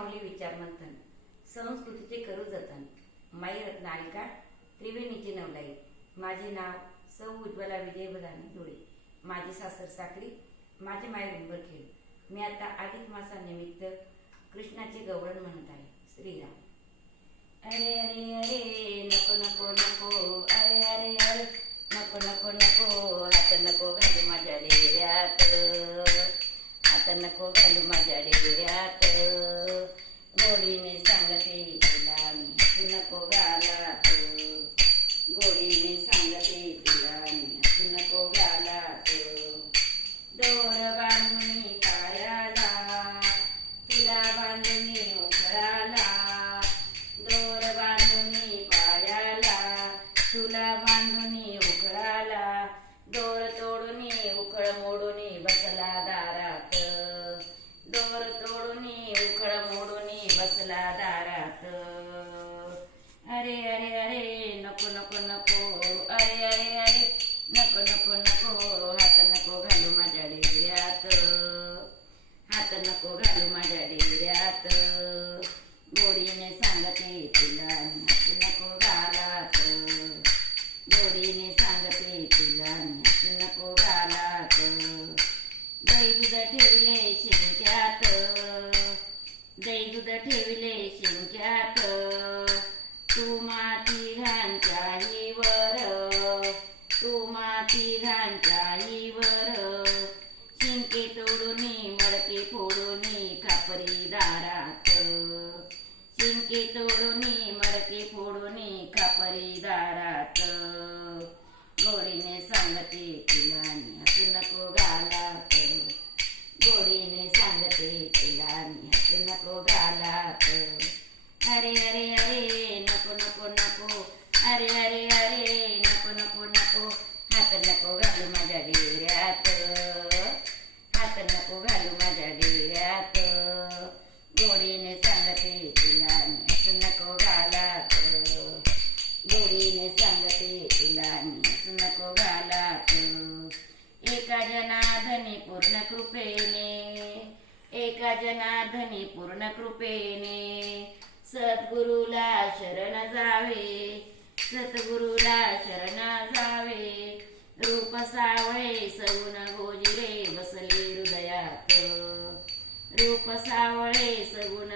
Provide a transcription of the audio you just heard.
माऊली विचार मंथन संस्कृतीचे करू जतन माई रत्नालिका त्रिवेणीची नवलाई. माझे नाव सौ उज्ज्वला विजय बदाने धुळे. माझी सासर साखरी, माझे माय उंबरखेड. मी आता अधिक मासानिमित्त कृष्णाचे गवळण म्हणत आहे. श्रीराम. अरे अरे अरे नको नको नको, अरे अरे अरे नको नको नको, हात नको घालू माझ्या डेऱ्यात, हात नको घालू माझ्या डेऱ्यात. गोडीने सांगते तुला मी हात नको घालात, गोडीने सांगते तुला मी हात नको घालात. दोर बांधून पायाला, तुला बांधून उघडाला, दोर बांधून पायाला, तुला बांधून उघडाला. दोर तोडून उखळ मोडून बसला दारात, दोर तोडून उखळ मोडून बसला दारात. अरे अरे अरे नको नको नको, अरे अरे अरे नको नको नको, हात नको घालू माझ्या डेऱ्यात, हात नको घालू माझ्या डेऱ्यात. गोडीने सांगते तुला हात नको घालात, गोडीने सांगते तुला हात नको घालात. दही दूध ठेवले शिंक्यात, दही दूध ठेवले शिंक्यात, तू माती घाण चाहीवर, तू माती घाण चाहीवर. शिंके तोडून मडके फोडून खापरी दारात, शिंके तोडून मडके फोडून खापरी दारात. गोडीने सांगते तुला हात नको घालात, गोडीने सांगते तुला हात नको घालात. अरे अरे अरे नको नको नको, अरे अरे अरे नको नको नको, हात नको घालू माझ्या डेऱ्यात, हात नको घालू माझ्या डेऱ्यात. गोडीने सांगते तुला हात नको घालात, गोडीने सांगते तुला हात नको घालात. एका जनार्दनी पूर्ण कृपेने, एका जनार्दनी पूर्ण कृपेने, सद्गुरुला शरण जावे, सद्गुरुला शरण जावे. रूप सावळे सगुण गोजिरे बसले हृदयात, रूप सावळे सगुण